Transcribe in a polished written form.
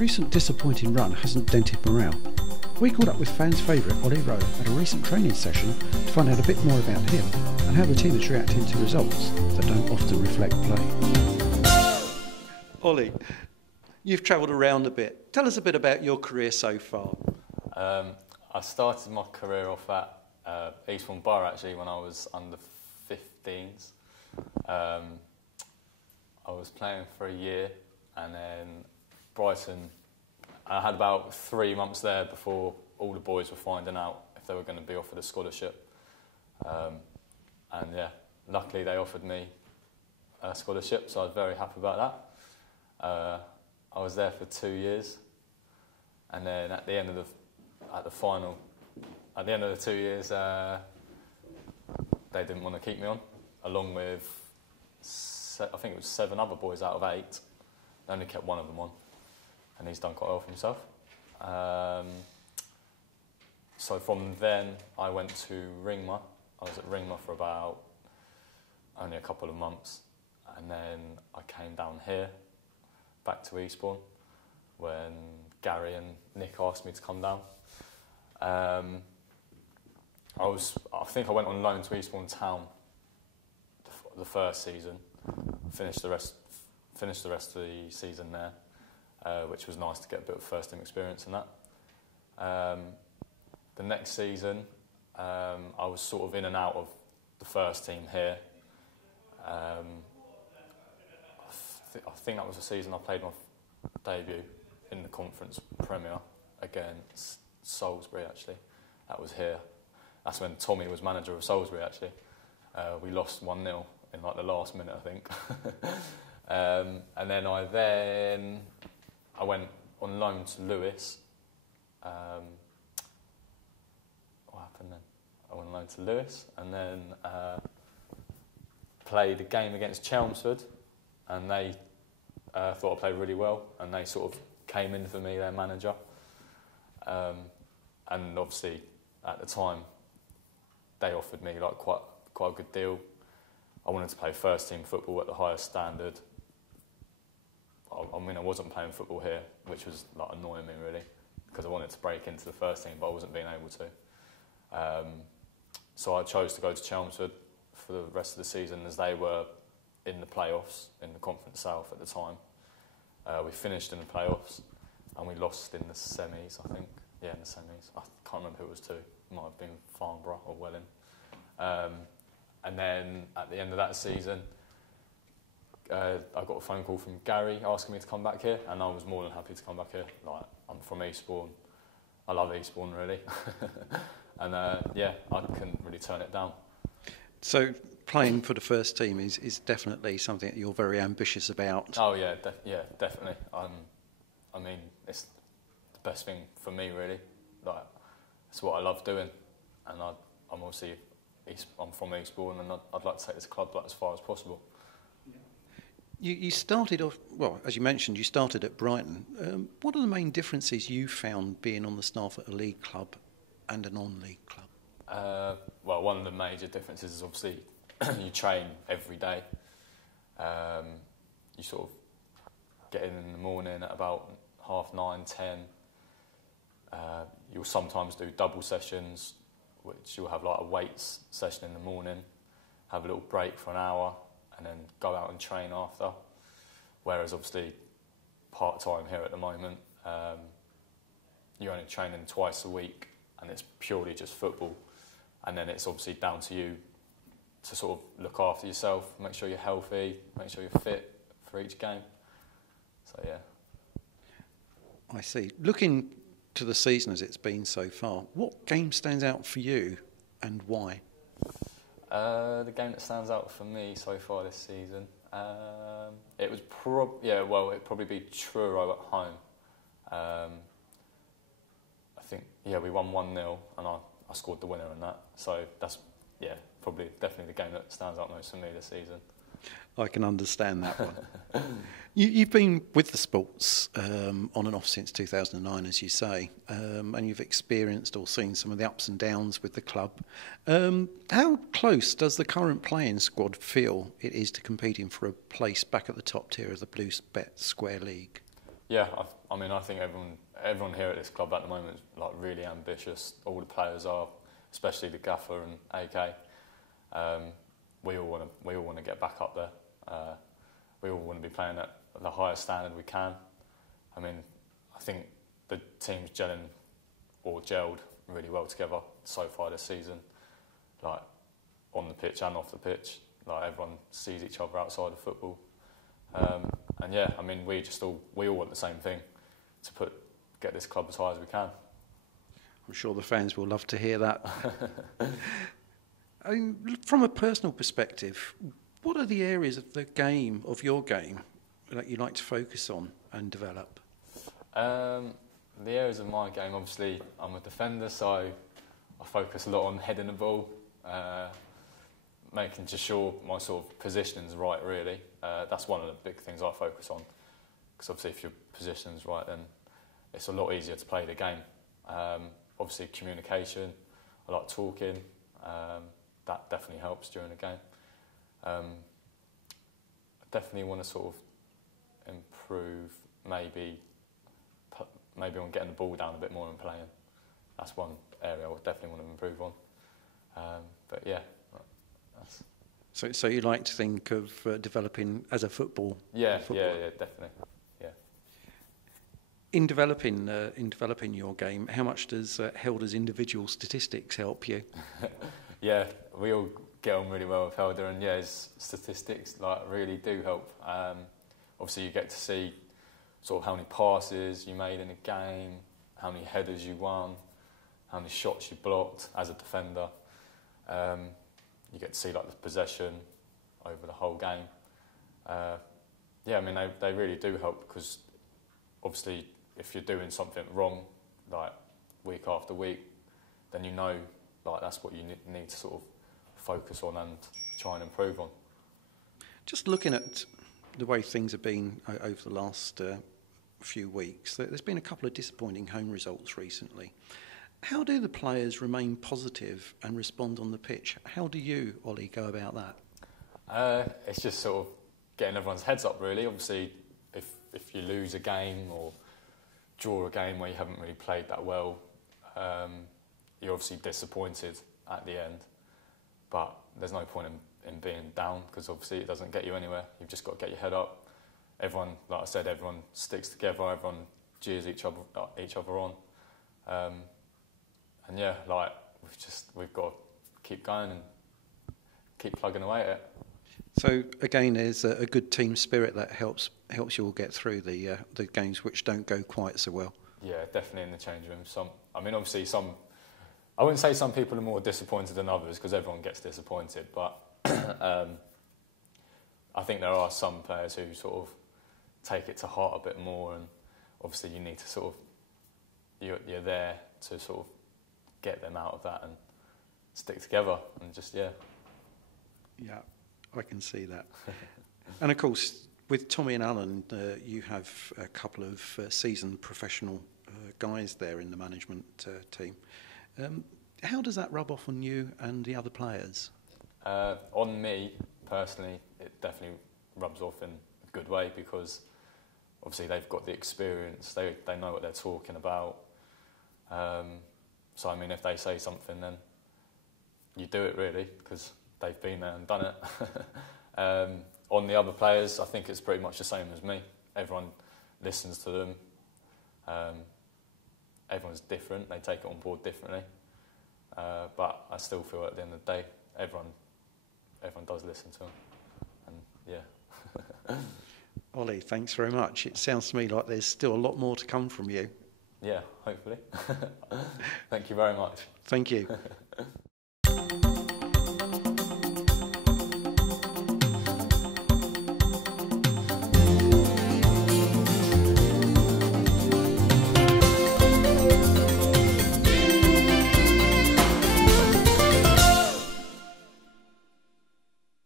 recent disappointing run hasn't dented morale. We caught up with fans' favourite Ollie Rowe at a recent training session to find out a bit more about him and how the team is reacting to results that don't often reflect play. Ollie, you've travelled around a bit. Tell us a bit about your career so far. I started my career off at Eastbourne Borough actually when I was under 15s. I was playing for a year, and then Brighton, I had about 3 months there before all the boys were finding out if they were going to be offered a scholarship. And yeah, luckily they offered me a scholarship, so I was very happy about that. I was there for 2 years, and then at the end of the 2 years, they didn't want to keep me on, along with I think it was 7 other boys out of 8. They only kept one of them on, and he's done quite well for himself. So from then, I went to Ringmer. I was at Ringmer for about only a couple of months, and then I came down here, back to Eastbourne, when Gary and Nick asked me to come down. I think I went on loan to Eastbourne Town the first season, finished the rest of the season there, which was nice to get a bit of first team experience in that. The next season, I was sort of in and out of the first team here. I think that was the season I played my debut in the Conference Premier against Salisbury, actually. That was here. That's when Tommy was manager of Salisbury, actually. We lost 1-0 in like the last minute, I think. And then I went on loan to Lewis. What happened then? I went on loan to Lewis, and then played a game against Chelmsford, and they thought I played really well, and they sort of came in for me, their manager. And obviously, at the time, they offered me like quite a good deal. I wanted to play first team football at the highest standard. I mean, I wasn't playing football here, which was like annoying me really, because I wanted to break into the first team, but I wasn't being able to. So I chose to go to Chelmsford for the rest of the season, as they were in the playoffs in the Conference South at the time. We finished in the playoffs, and we lost in the semis, I think. Yeah, in the semis. I can't remember who it was to. It might have been Farnborough or Welling. And then at the end of that season, I got a phone call from Gary asking me to come back here, and I was more than happy to come back here. Like, I'm from Eastbourne. I love Eastbourne, really. And yeah, I couldn't really turn it down. So playing for the first team is definitely something that you're very ambitious about. Oh yeah, definitely. I mean, it's the best thing for me, really. Like, it's what I love doing, and I'm obviously I'm from Eastbourne, and I'd like to take this club like as far as possible. You started off, well, as you mentioned, you started at Brighton. What are the main differences you found being on the staff at a league club and a non-league club? Well, one of the major differences is obviously you train every day. You sort of get in the morning at about 9:30, 10. You'll sometimes do double sessions, which you'll have like a weights session in the morning, have a little break for an hour, and then go out and train after. Whereas obviously part-time here at the moment, you're only training twice a week, and it's purely just football. And then it's obviously down to you to sort of look after yourself, make sure you're healthy, make sure you're fit for each game. So yeah. I see. Looking to the season as it's been so far, what game stands out for you and why? The game that stands out for me so far this season, it was it'd probably be Truro at home. I think we won 1-0, and I scored the winner in that. So that's definitely the game that stands out most for me this season. I can understand that one. You've been with the sports on and off since 2009, as you say, and you've experienced or seen some of the ups and downs with the club. How close does the current playing squad feel it is to competing for a place back at the top tier of the Blue Bet Square League? Yeah, I mean, I think everyone here at this club at the moment is like really ambitious. All the players are, especially the gaffer and AK. We all want to get back up there. We all want to be playing at the highest standard we can. I mean, I think the team's gelled really well together so far this season, like on the pitch and off the pitch. Like everyone sees each other outside of football, and yeah, I mean, we all want the same thing, to get this club as high as we can. I'm sure the fans will love to hear that. I mean, from a personal perspective, what are the areas of your game, that you like to focus on and develop? The areas of my game, obviously, I'm a defender, so I focus a lot on heading the ball, making sure my sort of positioning's right, really. That's one of the big things I focus on, because obviously if your position's right, then it's a lot easier to play the game. Obviously communication, I like talking, that definitely helps during the game. I definitely want to sort of improve maybe on getting the ball down a bit more and playing. That's one area I would definitely want to improve on. But yeah, that's... So you like to think of developing as a football? Yeah, definitely. Yeah. In developing your game, how much does Helder's individual statistics help you? Yeah, we all get on really well with Helder, and yeah, his statistics really do help. Obviously, you get to see sort of how many passes you made in a game, how many headers you won, how many shots you blocked as a defender. You get to see the possession over the whole game. Yeah, I mean, they really do help, because obviously if you're doing something wrong week after week, then you know that's what you need to sort of focus on and try and improve on. Just looking at the way things have been over the last few weeks, there's been a couple of disappointing home results recently. How do the players remain positive and respond on the pitch? How do you, Ollie, go about that? It's just sort of getting everyone's heads up, really. Obviously, if you lose a game or draw a game where you haven't really played that well, you're obviously disappointed at the end. But there's no point in being down, because obviously it doesn't get you anywhere. You've just got to get your head up. Everyone, like I said, everyone sticks together. Everyone cheers each other on. And yeah, we've got to keep going and keep plugging away at it. So again, there's a good team spirit that helps you all get through the games which don't go quite so well. Yeah, definitely in the change room. Obviously I wouldn't say some people are more disappointed than others, because everyone gets disappointed, but I think there are some players who sort of take it to heart a bit more, and obviously you need to sort of, you're there to sort of get them out of that and stick together and just, yeah. Yeah, I can see that. And of course, with Tommy and Alan, you have a couple of seasoned professional guys there in the management team. How does that rub off on you and the other players? On me, personally, it definitely rubs off in a good way, because obviously they've got the experience, they know what they're talking about. So, I mean, if they say something, then you do it, really, because they've been there and done it. On the other players, I think it's pretty much the same as me. Everyone listens to them. Everyone's different, they take it on board differently. But I still feel at the end of the day, everyone does listen to them. And yeah. Ollie, thanks very much. It sounds to me like there's still a lot more to come from you. Yeah, hopefully. Thank you very much. Thank you.